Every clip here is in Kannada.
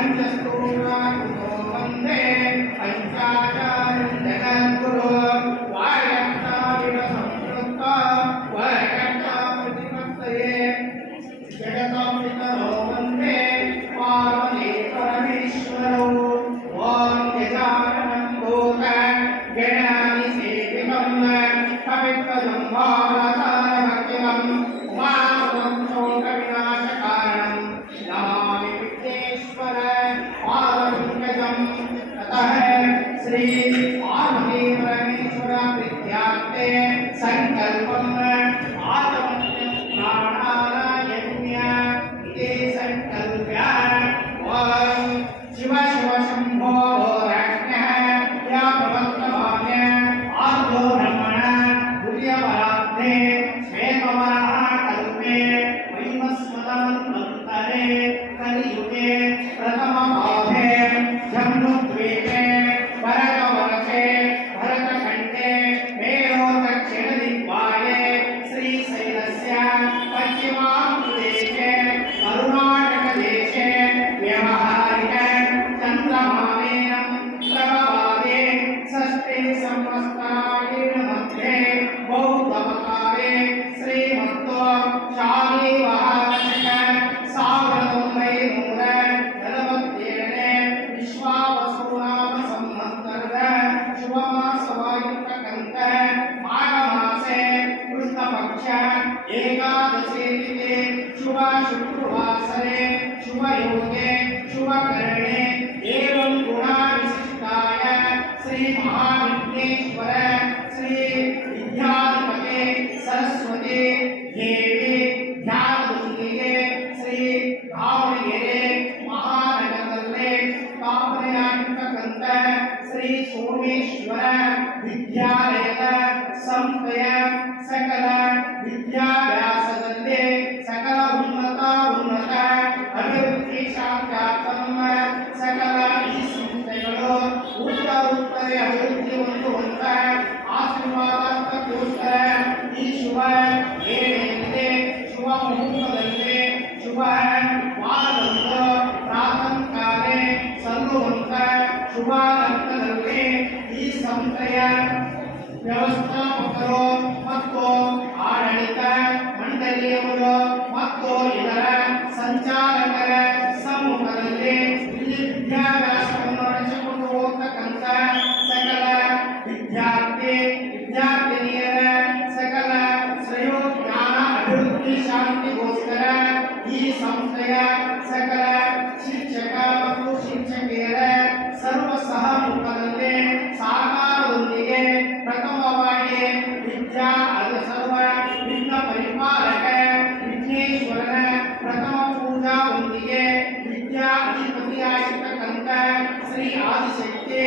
पंचस्तूणाकुतो वन्दे पंचाचार्यं जगद्गुरो वायक्ताविव संस्कृत्वा वैकट्टाप्रतिपत्तये जगतां पितरो वन्दे पार्वती परमेश्वरौ ॐ गजाननं भूतगणाधिसेवितं पवित्रं भारतारमखिलम् उमासुतं शोकविनाशकारणं नमामि विघ्नेश्वर पादपङ्कजं ततः श्री पार्वती परमेश्वर प्रीत्यार्थे संकल्पम् आत्मन्यं प्राणानायम्य इति संकल्प्य ॐ शिव शिव शम्भो रज्ञः या प्रवर्तमान्य आर्धो ब्रह्मण तुल्यवराब्धे श्वेतवराः कल्पे वैवस्वतमन्वन्तरे कलियुगे प्रथमपादे जम्बुद्वीपे भरतवर्षे भरतखण्डे मेरोदक्षिणदिग्भागे श्रीशैलस्य पश्चिमाङ्गदेशे कर्णाटकदेशे व्यवहारिक चन्द्रमानेन प्रभवादे षष्ठे संवत्सरायण मध्ये बौद्धवकारे श्रीमन्तो शालिवाहनशक सावरदोंबैनूर नलवत्तेरने विश्वावसुनाम संवत्सರದ शुभमासवायुक्तकंत माघमासे कृष्णपक्ष एकादशे शुभ शुक्रवासरे शुभयोगे शुभकरणे एवं गुणाविशिष्टाय श्री महाविघ्नेश्वर श्री विद्याधिपते सरस्वती देवी ध्यानदुर्गे श्री ದಾವಣಗೆರೆ ಮಹಾನಗರದಲ್ಲಿ ಸ್ಥಾಪನೆಯಾಗಿರ್ತಕ್ಕಂಥ ಶ್ರೀ ಸೋಮೇಶ್ವರ ವಿದ್ಯಾಲಯದ ಸಂಸ್ಥೆಯ ಸಕಲ ವಿದ್ಯಾಭ್ಯಾಸದಲ್ಲಿ ಸಕಲ ಉನ್ನತ ಅಭಿವೃದ್ಧಿ ಸಾಕ್ಷಾತ್ಕರ್ಮ ಸಕಲ ಈ ಸಂಸ್ಥೆಗಳು ಉತ್ತರೋತ್ತರ ಅಭಿವೃದ್ಧಿ ಹೊಂದುವಂತ ಆಶೀರ್ವಾದಾತ್ಮಕೋಸ್ಕರ ಈ ಶುಭ ವೇಳೆಯಲ್ಲಿ ಶುಭ ಮುಹೂರ್ತದಲ್ಲಿ ಶುಭ ವಾರದಂದು ಪ್ರಾತಃ ಕಾಲೇ ಸಲ್ಲುವಂತ ಶುಭ ಲಗ್ನದಲ್ಲಿ ಈ ಸಂಸ್ಥೆಯ ವ್ಯವಸ್ಥಾಪಕರು ಮತ್ತು ಆಡಳಿತ ಮಂಡಳಿಯವರು ಮತ್ತು ಇದರ ಸಂಚಾಲಕರ ಸಮ್ಮುಖದಲ್ಲಿ ಇಲ್ಲಿ ವಿದ್ಯಾಭ್ಯಾಸವನ್ನು ನಡೆಸಿಕೊಂಡು ಹೋಗ್ತಕ್ಕಂಥ ಸಕಲ ವಿದ್ಯಾರ್ಥಿನಿಯರ ಸಕಲ ಶ್ರೇಯೋಜ್ಞಾನ ಅಭಿವೃದ್ಧಿ ಶಾಂತಿಗೋಸ್ಕರ ಈ ಸಂಸ್ಥೆಯ ಸಕಲ ಶಿಕ್ಷಕ ಮತ್ತು ಶಿಕ್ಷಕಿಯರ ಸರ್ವ ಸಹಮುಖದಲ್ಲಿ ಸಹಕಾರದೊಂದಿಗೆ ಪ್ರಥಮವಾಗಿ ಸರ್ವ ವಿಘ್ನ ಪರಿಪಾಲಕ ವಿಘ್ನೇಶ್ವರನ ಪ್ರಥಮ ಪೂಜಾವೊಂದಿಗೆ ವಿದ್ಯಾ ಅಧಿಪತಿಯಾಗಿರ್ತಕ್ಕಂಥ ಶ್ರೀ ಆದಿಶಕ್ತಿ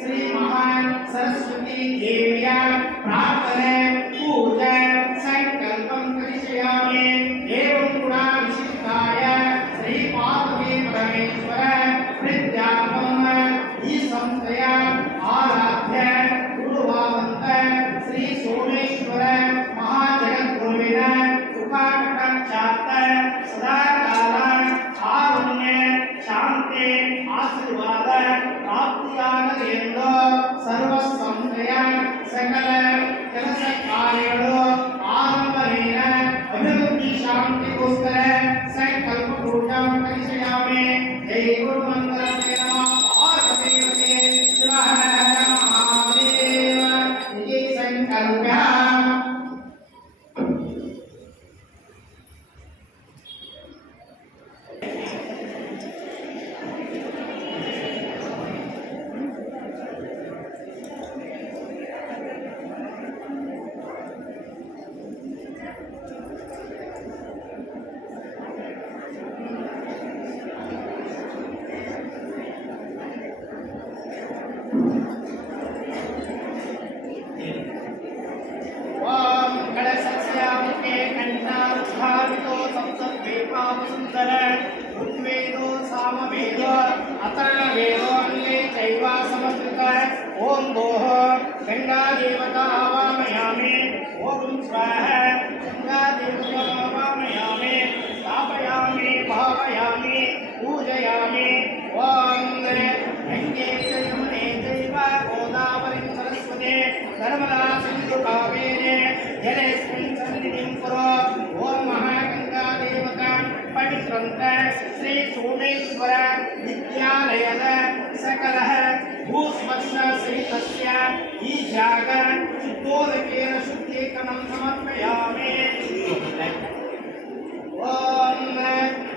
ಶ್ರೀ ಮಹಾನ್ ಸರಸ್ವತಿ ದೇವಿಯ ಪ್ರಾರ್ಥನೆ ಪೂಜೆ ಸಂಕಲ್ಪಂ ಕರಿಷ್ಯಾಮಿ ಏವಂ ಗುಣವಿಶಿಷ್ಟಾಯ ಶ್ರೀ ಪಾರ್ವತಿ ಪರಮೇಶ್ವರ ಪ್ರೀತ್ಯಾರ್ಥಂ ಈ ಸಂಸ್ಥೆಯ ಆರಾಧ್ಯ ಗುರುವಾದಂತ ಶ್ರೀ ಸೋಮೇಶ್ವರ ಮಹಾಜಗದ್ಗುರುವಿನ ಕೃಪಾಕಟಾಕ್ಷಾತ್ ಸದಾಕಾಲ ಕಾರುಣ್ಯ ಶಾಂತಿ ಆಶೀರ್ವಾದ ಪ್ರಾಪ್ತಿಯಾಗಲಿ ಎಂದು ಸರ್ವ ಸಂಸ್ಥೆಯ ಸಕಲ ಕೆಲಸ ಕಾರ್ಯಗಳು ಆರಂಭವೇನ ಅಭಿವೃದ್ಧಿ ಶಾಂತಿಗೋಸ್ಕರ ಸಂಕಲ್ಪ ಪೂಜಾ ಕರಿಷ್ಯಾಮಿ ಜೈ ಗುರು ಮಂತ್ರಕ್ಕೆ ನಮಃ ಪಾರ್ವತೀಪತೆ ಶಿವ ಹರ ಮಹಾದೇವ ಇತಿ ಸಂಕಲ್ಪ್ಯ ओम भोः गंगा देवता आवाहयामि ओम स्वाहा गंगा देवता आवाहयामि स्थापयामि भावयामि पूजयामि ಶ್ರೀ ಸೋಮೇಶ್ವರ ವಿದ್ಯಾಲಯದ ಸಕಲ ಭೂಸ್ಪರ್ಶ ಸಹಿತಸ್ಯ ಈ ಜಾಗ ಶುದ್ಧೋದಕೇನ ಶುದ್ಧೀಕರಣಂ ಸಮರ್ಪಯಾಮಿ. ಓಂ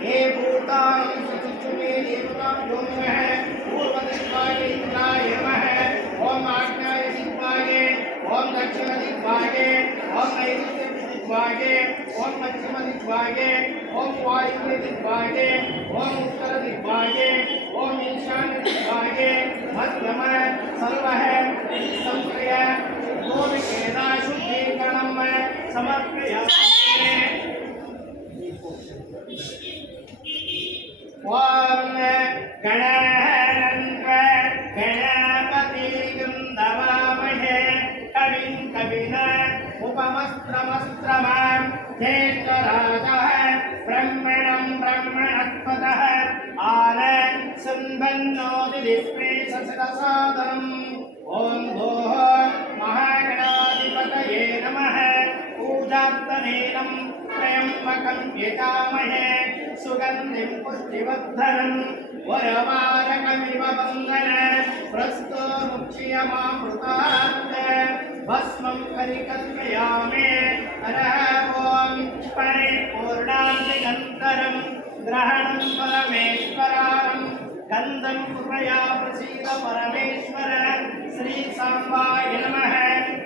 ಹೇ ಭೂತಾಂ ಚತುರ್ಮುಖೇ ದೇವತಾಭ್ಯೋ ನಮಃ. पूर्वदिग्भागे इंद्राय नमः. ओम आग्नेय दिग्भागे, ओम दक्षिण दिग्भागे, ओम नैऋत्य दिग्भागे, ओम पश्चिम दिग्भागे, ओम वायव्य दिग्भागे, ओम उत्तर दिग्भागे, ओम ईशान्य दिग्भागे, मध्यम सर्वः संश्रय गोविकेना शुद्धीकरणं समर्पयामि. ओम गणपतिं नमामहे. कविं कविना उपमस्त्रमस्त्रमां ज्येष्ठराजः ब्रह्मणं ब्रह्मणस्पतः आनन्दसम्पन्नोदिविश्वेशशिरसादनम्. ॐ भोः महागणाधिपतये नमः. पूजार्तनेनं त्र्यम्बकं यजामहे सुगन्धिं पुष्टिवर्धनं वरवारकमिव वन्दन प्रस्तोमुच्यमामृतात् भस्मं परिकल्पयामि. हरः ॐ परिपूर्णान्तिगन्तरं ग्रहणं परमेश्वराणं गन्धं कृपया प्रसीद परमेश्वर. श्री सांबाय नमः.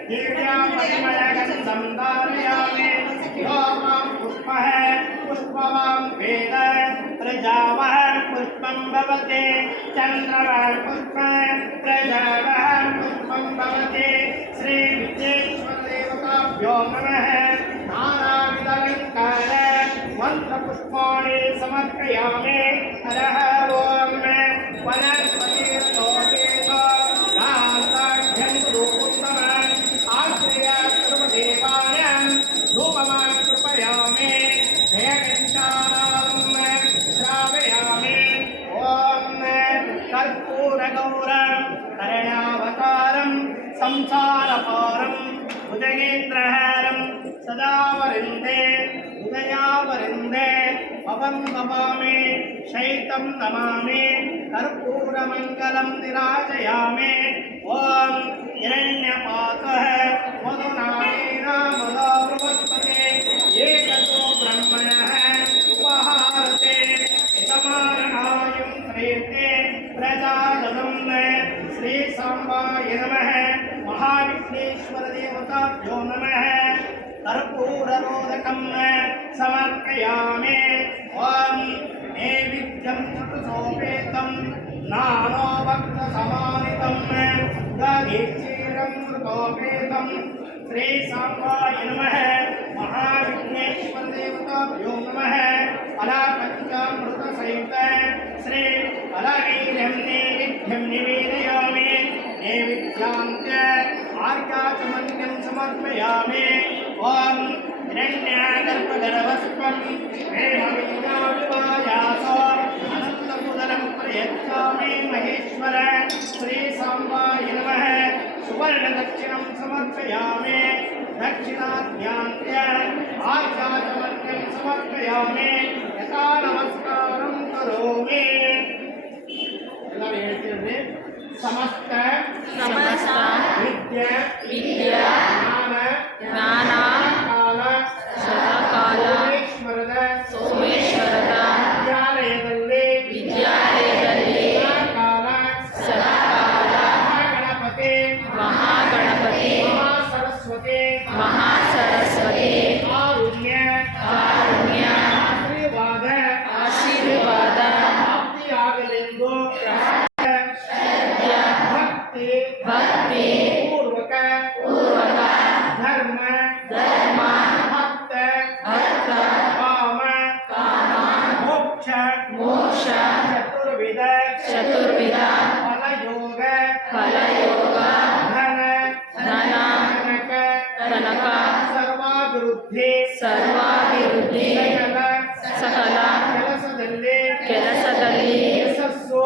दिव्यापतिमयगन्धं धारयामि. योमां पुष्पः पुष्पवां वेद प्रजावः पुष्पं भवते. चन्द्रवः पुष्पं प्रजावः पुष्पं भवते. श्री विद्येश्वरदेवताभ्यो नमः. नानाविधलङ्कार मन्त्रपुष्पाणि समर्पयामि. हरः ॐ वनस्पतिर्लोकेश कान्ताढ्यं रूपोत्तमम् आश्रया सर्वदेवानां धूपमान् कृपयामि. श्रावयामि. ॐ कर्पूरगौरं करणावतारं संसारपारं भुजगेन्द्रहारं सदा वरिन्दे उदयावरिन्दे पवं नमामि शैतं नमामि कर्पूरमङ्गलं निराजयामि. ॐ हिरण्यपातः मधुनामेन मदावृवत्पते एकतो ब्रह्मणः उपहारते यजमानायुं क्रियते प्रजादनं. श्री सांबाय नमः. महाविघ्नेश्वरदेवताभ्यो नमः. कर्पूररोधकं समर्पयामि. ॐ नैवेद्यं चतुसोपेतं नानाभक्तसमानितं दधिक्षीरं मृतोपेतं. श्री सांबाय नमः. महाविघ्नेश्वरदेवताभ्यो नमः. फलापञ्चामृतसहित श्री फलवीर्यं नैवेद्यं निवेदयामि. नैवेद्यान्त्य आर्याचमन्यं समर्पयामि. ॐ हिरण्यागर्भगर्भस्त्वं प्रेमवीणाविवायासो अनन्तमुदलं प्रयच्छामि महेश्वर. श्री सांबाय नमः. सुवर्णदक्षिणं समर्पयामि. दक्षिणाद्यान्त्य आर्याचमन्यं समर्पयामि. यथा नमस्कारं करोमि. ಎಲ್ಲರೂ ಹೇಳ್ತಿರ್ರಿ. ಸಮಸ್ತ ವಿದ್ಯಾ ಜ್ಞಾನ ಕಾಲ ಸೋಮೇಶ್ವರದ ವಿದ್ಯಾಲಯದಲ್ಲಿ ಸದಾಕಾಲ ಮಹಾಗಣಪತಿ ಮಹಾಸರಸ್ವತಿ ಕಾರುಣ್ಯ ಆಶೀರ್ವಾದ ಪ್ರಾಪ್ತಿಯಾಗಲೆಂದು ಭಕ್ತಿ ಪೂರ್ವಕ ಧರ್ಮ ಭಕ್ತ ಕಾಮ ಮೋಕ್ಷ ಚತುರ್ವಿಧ ಫಲಯೋಗ ಧನ ಕನಕ ಸರ್ವಾಭಿವೃದ್ಧಿ ಸಕಲ ಕೆಲಸದಲ್ಲಿ ಯಶಸ್ಸು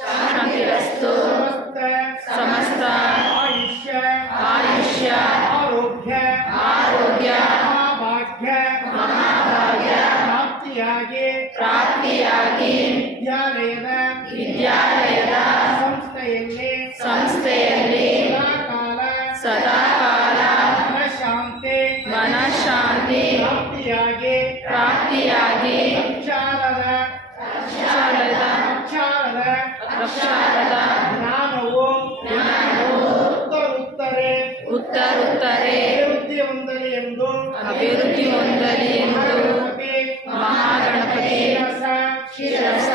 ಶಾಂತಿರಸ್ತು ಸಮಸ್ತ ಆಯುಷ್ಯ ಆರೋಗ್ಯ ಮಹಾಭಾಗ್ಯ ಪ್ರಾಪ್ತಿಯಾಗಿ ವಿದ್ಯಾಲಯದ ಸಂಸ್ಥೆಯಲ್ಲಿ ಸದಾಕಾಲ ಮನಃಶಾಂತಿ ಪ್ರಾಪ್ತಿಯಾಗಿ ಅಕ್ಷರದ ಜ್ಞಾನವು ಉತ್ತರುತ್ತರೆ ಅಭಿವೃದ್ಧಿ ಹೊಂದಲಿ ಎಂದು ಮಹಾಗಣಪತಿ ಶಿರಸ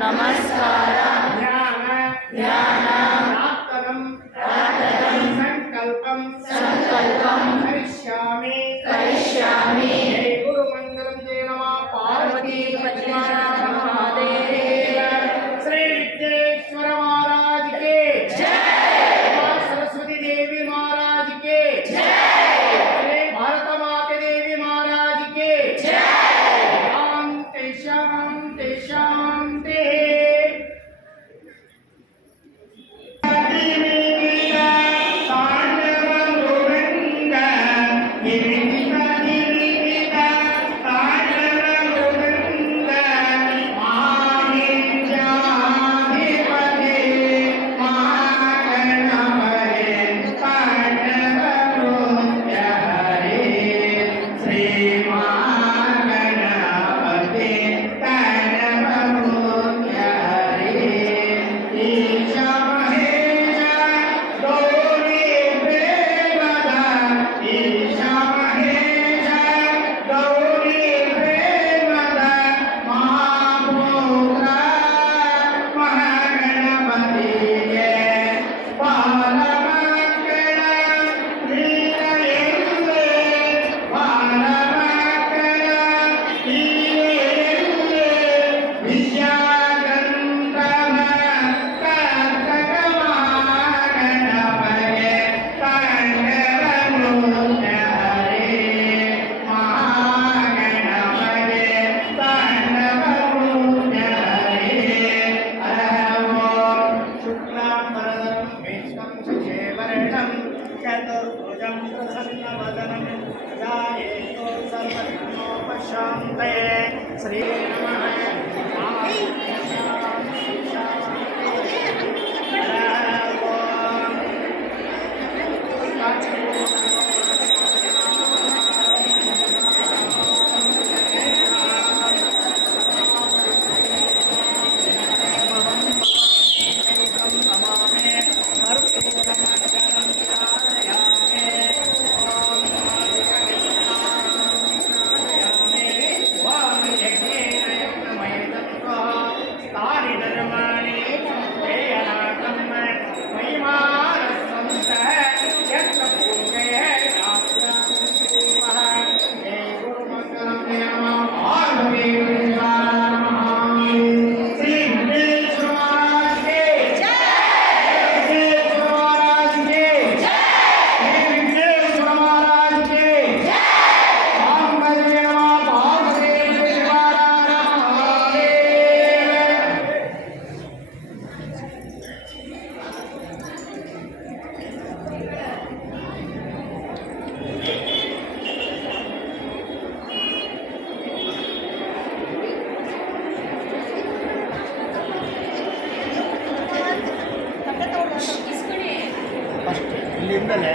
ನಮಸ್ಕಾರ ಧ್ಯಾನ ಸಂಕಲ್ಪಂ ಕರಿಷ್ಯಾಮಿ ಗುರುಮಂಗಲಂ ಜಯ ನಮಃ ಪಾರ್ವತಿ ಮಹಾದೇವ ಶ್ರೀ ವಿಘ್ನೇಶ್ವರ महाराज के सरस्वती देवी महाराज के श्री भारत माता देवी महाराज के शांति शांति शांति श्री ಇಲ್ಲಿಂದಲೇ